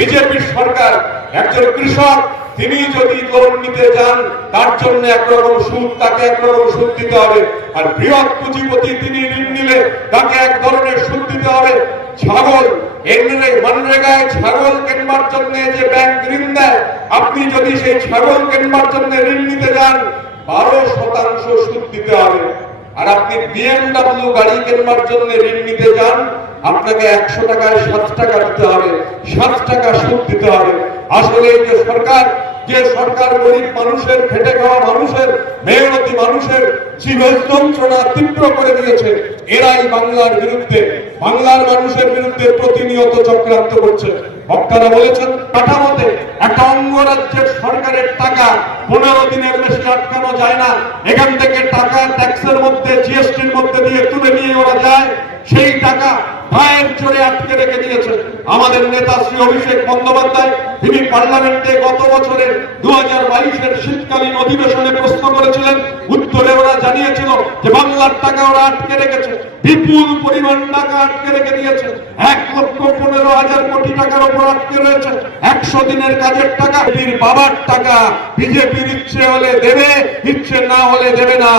বিজেপির সরকার একজন কৃষক, তিনি যদি লোন নিতে যান তার জন্য একরকম সুদ, তাকে একরকম সুদ দিতে হবে। আর বৃহৎ পুঁজিপতি তিনি ঋণ নিলে তাকে এক ধরনের সুদ দিতে হবে। ছাগল মনরেগায় ছাগল কেনবার জন্য যে ব্যাংক ঋণ দেয়, আপনি যদি সেই ছাগল কেনবার জন্য ঋণ নিতে যান, বারো শতাংশ সুদ দিতে হবে। আর আপনি বিএমডাব্লিউ গাড়ি কেনবার জন্য ঋণ নিতে যান আপনাকে একশো টাকায় সাত টাকা দিতে হবে, সাত টাকা সুদ দিতে হবে। আসলে যে সরকার যে সরকার গরিব মানুষের, খেটে খাওয়া মানুষের, মেহনতি মানুষের জীবন যন্ত্রণা তীব্র করে দিয়েছে, এরাই বাংলার বিরুদ্ধে, বাংলার মানুষের বিরুদ্ধে প্রতিনিয়ত চক্রান্ত করছে। বক্তারা বলেছেন, কাঠামোতে একটা অঙ্গরাজ্যের সরকারের টাকা পনেরো দিনের বেশি আটকানো যায় না। এখান থেকে টাকা ট্যাক্সের মধ্যে জিএসটির মধ্যে দিয়ে তুলে নিয়ে ওরা যায়। সেই টাকা পায়ের চোরে আটকে রেখে দিয়েছে। আমাদের নেতা শ্রী অভিষেক বন্দ্যোপাধ্যায় তিনি পার্লামেন্টে গত বছরের দু হাজার বাইশের শীতকালীন অধিবেশনে প্রশ্ন করেছিলেন, উত্তরে ওরা জানিয়েছিল যে বাংলার টাকা ওরা আটকে রেখেছে, বিপুল পরিমাণ টাকা আটকে রেখে দিয়েছে, এক লক্ষ পনেরো হাজার কোটি টাকার উপর আটকে রয়েছে, একশো দিনের কাজের টাকা বীর বাবার টাকা বিজেপির ইচ্ছে হলে দেবে ইচ্ছে না হলে দেবে না।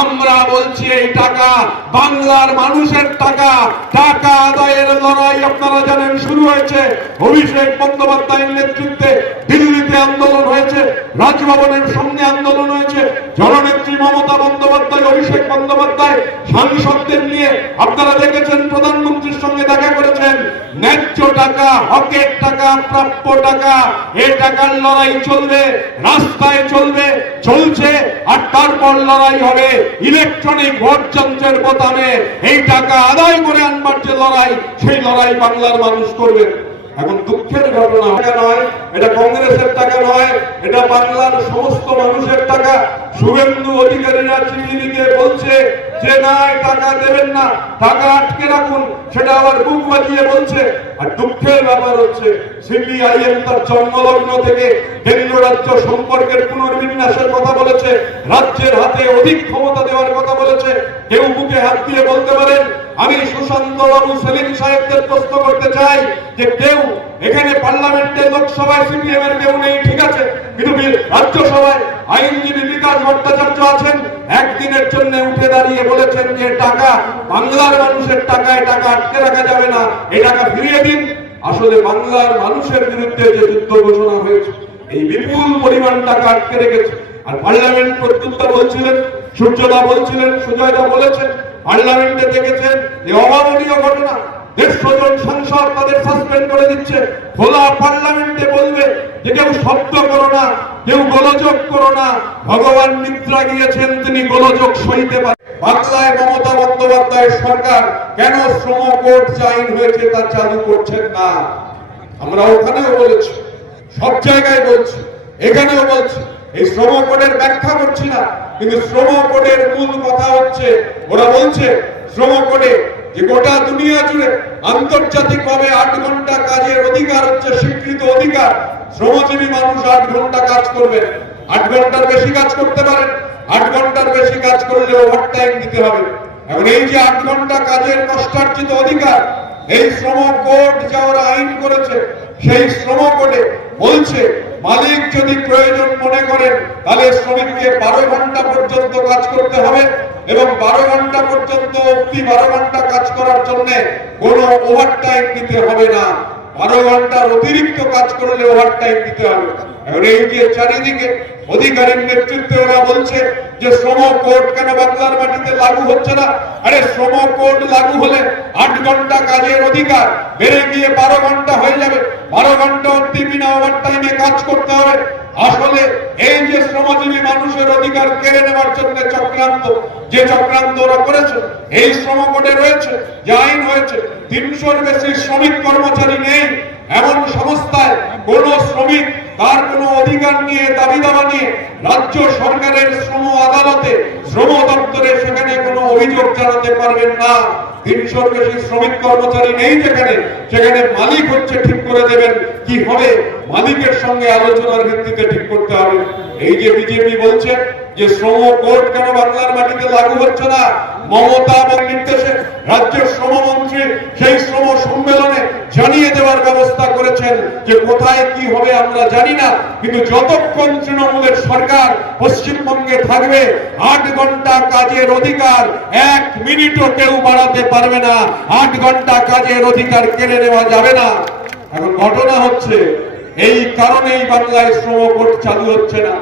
আমরা বলছি এই টাকা বাংলার মানুষের টাকা টাকা আদায়ের লড়াই আপনারা জানেন শুরু হয়েছে, অভিষেক বন্দ্যোপাধ্যায়ের নেতৃত্বে দিল্লিতে আন্দোলন হয়েছে, রাজভবনের সামনে আন্দোলন হয়েছে, জননেত্রী মমতা বন্দ্যোপাধ্যায়, অভিষেক বন্দ্যোপাধ্যায়, সাংসদদের নিয়ে আপনারা দেখেছেন, প্রধানমন্ত্রীর সঙ্গে দেখা করেছেন, ন্যায্য টাকা, হকের টাকা, প্রাপ্য টাকা, এ টাকার লড়াই চলবে, রাস্তায় চলবে, চলছে, আর তারপর লড়াই হবে ইলেকট্রনিক ভোট যন্ত্রের বোতামে। এই টাকা আদায় করে আনবার যে লড়াই, সেই লড়াই বাংলার মানুষ করবে। এখন দুঃখের ঘটনা টাকা নয়, এটা কংগ্রেসের টাকা নয়, এটা বাংলার সমস্ত মানুষের টাকা। শুভেন্দু অধিকারীরা চিঠি লিখে বলছে যে, না টাকা দেবেন না, টাকা আটকে রাখুন, সেটা আবার বুক বাজিয়ে বলছে। আর দুঃখের ব্যাপার হচ্ছে, সিপিআইএম তার জন্মলগ্ন থেকে কেন্দ্র রাজ্য সম্পর্কের পুনর্বিন্যাসের কথা বলেছে, রাজ্যের হাতে অধিক ক্ষমতা দেওয়ার কথা বলেছে। কেউ বুকে হাত দিয়ে বলতে পারেন একদিনের জন্য উঠে দাঁড়িয়ে বলেছেন যে টাকা, বাংলার মানুষের টাকা আটকে রাখা যাবে না, এই টাকা ফিরিয়ে দিন। আসলে বাংলার মানুষের বিরুদ্ধে যে যুদ্ধ ঘোষণা হয়েছে, এই বিপুল পরিমাণ টাকা আটকে রেখেছে। আর পার্লামেন্ট প্রত্যুত্তর বলছিলেন, সূর্যদা বলছিলেন, সুজয়দা বলেছেন পার্লামেন্টে দেখেছেন যে অভাবনীয় ঘটনা। দেড়শো জন সাংসদ তাদের সাসপেন্ড করে দিচ্ছে। খোলা পার্লামেন্টে বলবে যে কেউ শব্দ করো না, কেউ গোলযোগ করো না। ভগবান নিদ্রা গিয়েছেন, তিনি গোলযোগ সইতে পারেন। বাংলায় মমতা বন্দ্যোপাধ্যায়ের সরকার কেন শ্রম কোর্ট হয়েছে তা চালু করছেন না? আমরা ওখানেও বলেছি। সব জায়গায় বলছি। এখানেও বলছি। এই শ্রম কোডের ব্যাখ্যা করছি না, কিন্তু শ্রম কোডের মূল কথা হচ্ছে, ওরা বলছে শ্রম কোডে যে গোটা দুনিয়া জুড়ে আন্তর্জাতিক ভাবে আট ঘণ্টা কাজের অধিকার হচ্ছে, স্বীকৃত অধিকার। শ্রমজীবী মানুষ আট ঘণ্টা কাজ করবেন। আট ঘণ্টার বেশি কাজ করতে পারেন। আট ঘণ্টার বেশি কাজ করলে ওভার টাইম দিতে হবে। এখন এই যে আট ঘণ্টা কাজের কষ্টার্জিত অধিকার, এই শ্রম কোড যা ওরা আইন করেছে, সেই শ্রম কোডে বলছে মালিক যদি প্রয়োজন মনে করেন তাহলে শ্রমিককে বারো ঘণ্টা পর্যন্ত কাজ করতে হবে এবং বারো ঘণ্টা পর্যন্ত অব্দি বারো ঘণ্টা কাজ করার জন্য কোনো ওভার টাইম দিতে হবে না। বারো ঘণ্টার অতিরিক্ত কাজ করলে ওভার টাইম দিতে হবে। আট ঘণ্টা কাজের অধিকার বেড়ে গিয়ে বারো ঘণ্টা হয়ে যাবে। বারো ঘণ্টা অব্দি বিনা ওভার টাইমে কাজ করতে হবে। আসলে এই যে শ্রমজীবী মানুষের অধিকার কেড়ে নেওয়ার জন্য চক্রান্ত, যে চক্রান্ত ওরা করেছে, এই শ্রম কোডে রয়েছে, যে আইন হয়েছে, তিনশোর বেশি শ্রমিক কর্মচারী নেই, এমন সংস্থায় কোন শ্রমিক তার কোনো অধিকার নিয়ে, দাবি দাবা নিয়ে রাজ্য সরকারের শ্রম আদালতে, শ্রম দপ্তরে সেখানে কোনো অভিযোগ জানাতে পারবেন না। তিনশোর বেশি শ্রমিক কর্মচারী নেই যেখানে সেখানে মালিক হচ্ছে ঠিক করে দেবেন কি হবে মালিকের সঙ্গে আলোচনার ভিত্তিতে ঠিক করতে হবে। এই যে বিজেপি বলছে যে শ্রম কোড কেন বাংলার মাটিতে লাগু হচ্ছে না? মমতা এবং নির্দেশে রাজ্যের শ্রমমন্ত্রী সেই শ্রম সম্মেলনে জানিয়ে দেওয়ার ব্যবস্থা করেছেন যে কোথায় কি হবে আমরা জানি না, কিন্তু যতক্ষণ তৃণমূলের সরকার পশ্চিমবঙ্গে থাকবে, আট ঘণ্টা কাজের অধিকার এক মিনিটও কেউ বাড়াতে পারবে না। আট ঘণ্টা কাজের অধিকার কেড়ে নেওয়া যাবে না। এখন ঘটনা হচ্ছে এই কারণেই বাংলায় শ্রম কোড চালু হচ্ছে না।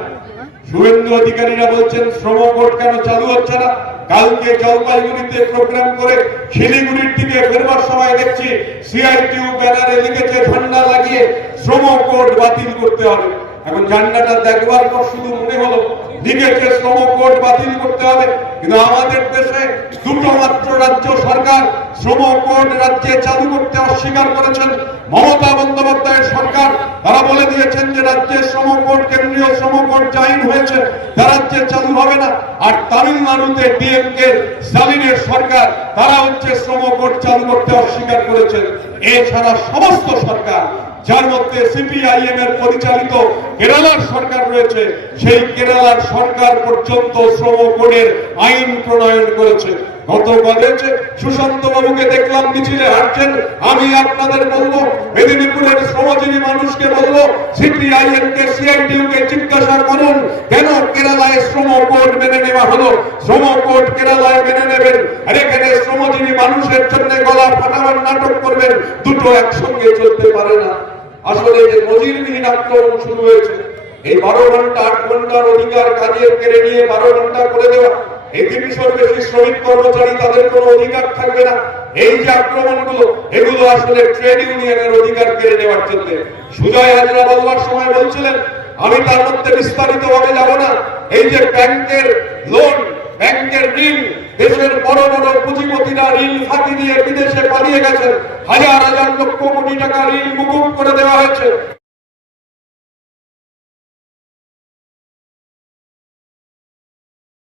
শুভেন্দু অধিকারীরা বলছেন, শ্রম কোড কেন চালু হচ্ছে না? কালকে জলপাইগুড়িতে প্রোগ্রাম করে শিলিগুড়ির দিকে ফেরবার সময় দেখছি সিআইটিউ ব্যানারে লিখেছে, ঝান্ডা লাগিয়ে শ্রম কোড বাতিল করতে হবে। এখন ঝান্ডাটা দেখবার পর শুধু মনে হলো, লিখেছে, শ্রম কোড বাতিল করতে হবে। কিন্তু আমাদের দেশে দুটো মাত্র রাজ্য সরকার শ্রম কোড রাজ্যে চালু করতে অস্বীকার করেছেন। মমতা বন্দ্যোপাধ্যায়ের সরকার, তারা বলে দিয়েছেন যে রাজ্যের শ্রম কোর্ট কেন্দ্রীয় শ্রম কোর্ট জাহির হয়েছে তা রাজ্যে চালু হবে না। আর তামিলনাড়ুতে ডিএমকে স্টালিনের সরকার, তারা হচ্ছে শ্রম কোড চালু করতে অস্বীকার করেছেন। এছাড়া সমস্ত সরকার যার মধ্যে সিপিআইএম এর পরিচালিত কেরালার সরকার রয়েছে, সেই কেরালার সরকার পর্যন্ত শ্রম কোডের আইন প্রণয়ন করেছে। গত সুশান্ত বাবুকে দেখলাম মিছিলে হাঁটছেন। আমি আপনাদের বলব, মেদিনীপুরের শ্রমজীবী মানুষকে বলব সিপিআইএম কে সিআইটিউ কে জিজ্ঞাসা করুন, কেন কেরালায় শ্রম মেনে নেওয়া হলো? শ্রম কেরালায় মেনে নেবেন, আর এখানে শ্রমজীবী মানুষের জন্য গলা ফাটাবার নাটক করবেন, দুটো একসঙ্গে চলতে পারে না। আসলে যে নজিরবিহীন আক্রমণ শুরু হয়েছে। এই বারো ঘণ্টা আট ঘণ্টার অধিকার কাজের কেড়ে নিয়ে বারো ঘণ্টা করে দেওয়া তাদের কোনো অধিকার থাকবে না। এই যে আসলে ট্রেড অধিকার কেড়ে নেওয়ার সময় বলছিলেন, আমি তার মধ্যে বিস্তারিত ভাবে যাব না। এই যে ব্যাংকের লোন ব্যাংকের ঋণ, দেশের বড় বড় পুঁজিপতিরা ঋণ ফাঁকি দিয়ে বিদেশে পালিয়ে গেছেন। হাজার হাজার লক্ষ কোটি টাকা ঋণ মুকুব করে দেওয়া হয়েছে।